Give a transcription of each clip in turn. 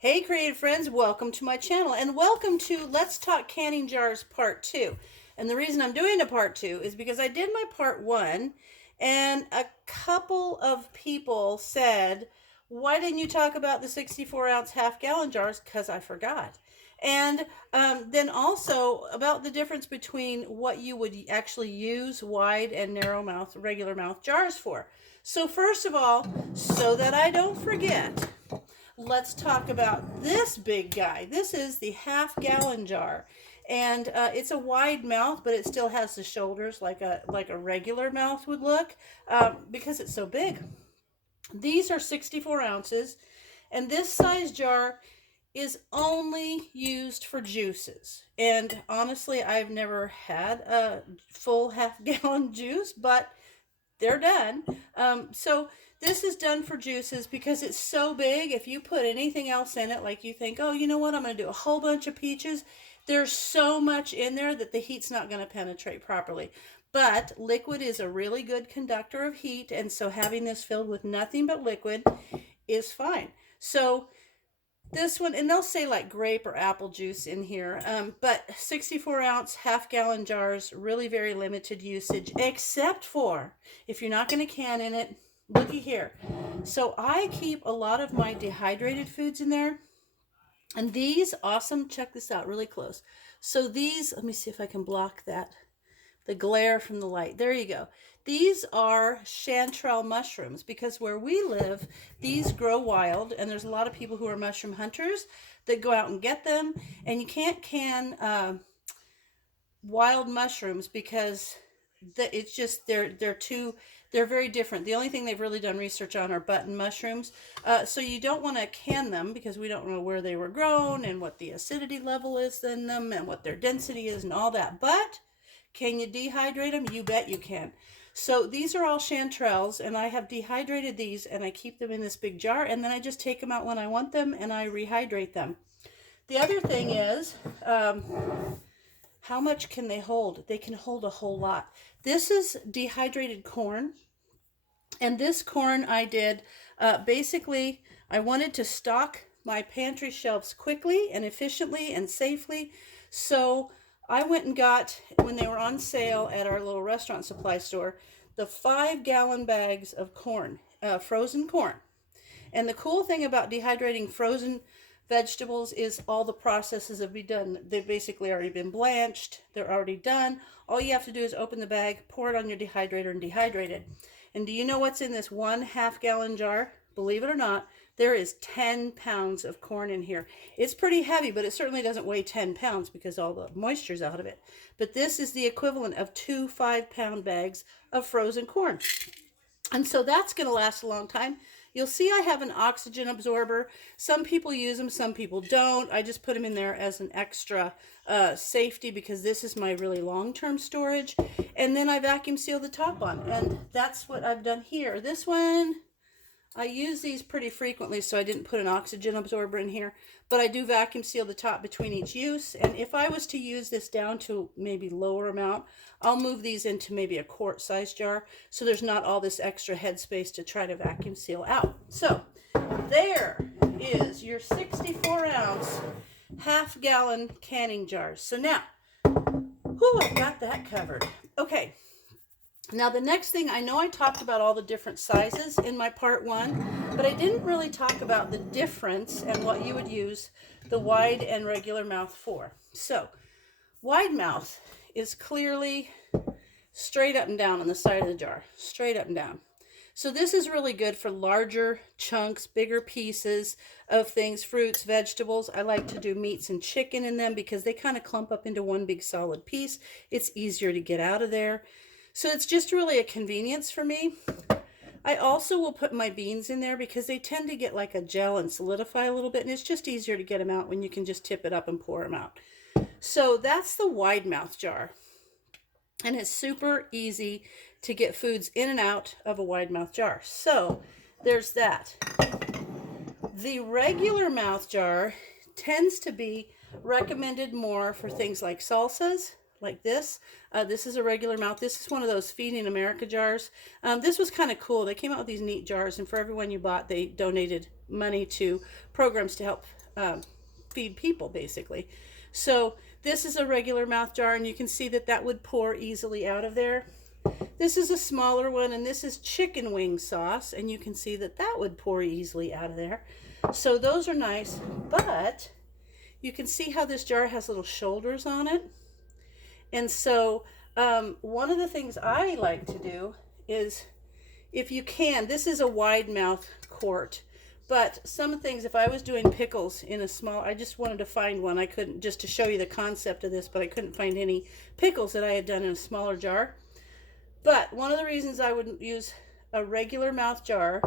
Hey creative friends, welcome to my channel and welcome to Let's Talk Canning Jars Part 2. And the reason I'm doing a Part 2 is because I did my Part 1 and a couple of people said, why didn't you talk about the 64 ounce half gallon jars? Because I forgot. And then also about the difference between what you would actually use wide and narrow mouth, regular mouth jars for. So first of all, so that I don't forget, let's talk about this big guy. This is the half gallon jar. And it's a wide mouth, but it still has the shoulders like a regular mouth would look because it's so big. These are 64 ounces, and this size jar is only used for juices. And honestly, I've never had a full half gallon juice, but they're done. So this is done for juices because it's so big. If you put anything else in it, like you think, oh, you know what, I'm going to do a whole bunch of peaches, there's so much in there that the heat's not going to penetrate properly. But liquid is a really good conductor of heat, and so having this filled with nothing but liquid is fine. So this one, and they'll say like grape or apple juice in here, but 64 ounce half gallon jars, really very limited usage, except for if you're not going to can in it. Looky here. So I keep a lot of my dehydrated foods in there, and these awesome, check this out really close. So these, let me see if I can block that, the glare from the light. There you go. These are chanterelle mushrooms because where we live, these grow wild, and there's a lot of people who are mushroom hunters that go out and get them, and you can't can wild mushrooms because it's just they're very different. The only thing they've really done research on are button mushrooms. So you don't want to can them because we don't know where they were grown and what the acidity level is in them and what their density is and all that. But can you dehydrate them? You bet you can. So these are all chanterelles, and I have dehydrated these, and I keep them in this big jar, and then I just take them out when I want them, and I rehydrate them. The other thing is, how much can they hold? They can hold a whole lot. This is dehydrated corn, and this corn I did, basically, I wanted to stock my pantry shelves quickly and efficiently and safely, so I went and got, when they were on sale at our little restaurant supply store, the 5-gallon bags of corn, frozen corn. And the cool thing about dehydrating frozen vegetables is all the processes have been done. They've basically already been blanched. They're already done. All you have to do is open the bag, pour it on your dehydrator, and dehydrate it. And do you know what's in this 1 half-gallon jar? Believe it or not, there is 10 pounds of corn in here. It's pretty heavy, but it certainly doesn't weigh 10 pounds because all the moisture's out of it. But this is the equivalent of 2 5-pound bags of frozen corn. And so that's going to last a long time. You'll see I have an oxygen absorber. Some people use them, some people don't. I just put them in there as an extra safety because this is my really long-term storage. And then I vacuum seal the top on, and that's what I've done here. This one, I use these pretty frequently, so I didn't put an oxygen absorber in here, but I do vacuum seal the top between each use. And if I was to use this down to maybe lower amount, I'll move these into maybe a quart size jar, so there's not all this extra headspace to try to vacuum seal out. So there is your 64 ounce half gallon canning jars. So now, whew, I've got that covered. Okay. Now the next thing, I know I talked about all the different sizes in my part 1, but I didn't really talk about the difference and what you would use the wide and regular mouth for. So wide mouth is clearly straight up and down on the side of the jar, straight up and down. So this is really good for larger chunks, bigger pieces of things, fruits, vegetables. I like to do meats and chicken in them because they kind of clump up into one big solid piece. It's easier to get out of there. So it's just really a convenience for me. I also will put my beans in there because they tend to get like a gel and solidify a little bit, and it's just easier to get them out when you can just tip it up and pour them out. So that's the wide mouth jar. And it's super easy to get foods in and out of a wide mouth jar. So there's that. The regular mouth jar tends to be recommended more for things like salsas, like this. This is a regular mouth. This is one of those Feeding America jars. This was kind of cool. They came out with these neat jars, and for everyone you bought, they donated money to programs to help feed people, basically. So this is a regular mouth jar, and you can see that that would pour easily out of there. This is a smaller one, and this is chicken wing sauce, and you can see that that would pour easily out of there. So those are nice, but you can see how this jar has little shoulders on it. And so one of the things I like to do is, if you can, this is a wide mouth quart, but some things, if I was doing pickles in a small, I just wanted to find one. I couldn't, just to show you the concept of this, but I couldn't find any pickles that I had done in a smaller jar. But one of the reasons I would use a regular mouth jar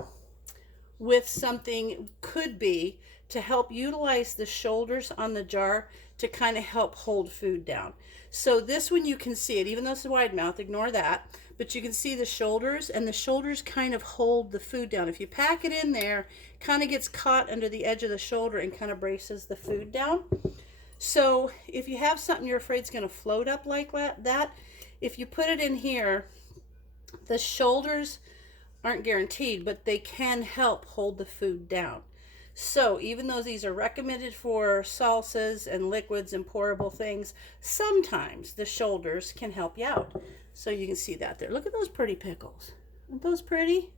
with something could be to help utilize the shoulders on the jar to kind of help hold food down. So this one, you can see it, even though it's a wide mouth, ignore that, but you can see the shoulders, and the shoulders kind of hold the food down. If you pack it in there, it kind of gets caught under the edge of the shoulder and kind of braces the food down. So if you have something you're afraid is going to float up like that, if you put it in here, the shoulders aren't guaranteed, but they can help hold the food down. So even though these are recommended for salsas and liquids and pourable things, sometimes the shoulders can help you out. So you can see that there. Look at those pretty pickles. Aren't those pretty?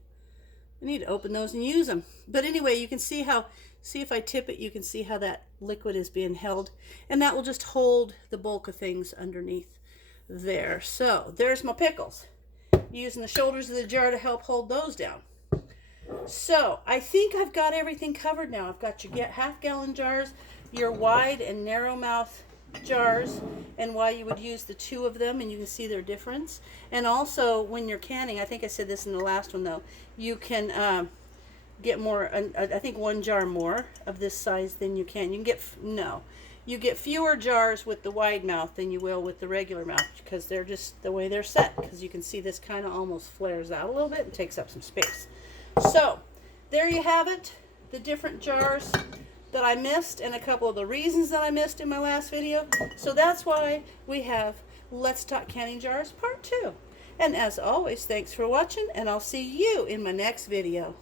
I need to open those and use them. But anyway, you can see how, see if I tip it, you can see how that liquid is being held. And that will just hold the bulk of things underneath there. So there's my pickles, using the shoulders of the jar to help hold those down. So I think I've got everything covered now. I've got your half-gallon jars, your wide and narrow mouth jars, and why you would use the two of them, and you can see their difference. And also when you're canning, I think I said this in the last one though, you can get more, I think 1 jar more of this size than you can. You can get, you get fewer jars with the wide mouth than you will with the regular mouth, because they're just the way they're set, because you can see this kind of almost flares out a little bit and takes up some space. So there you have it, the different jars that I missed and a couple of the reasons that I missed in my last video. So that's why we have Let's Talk Canning Jars Part 2. And as always, thanks for watching, and I'll see you in my next video.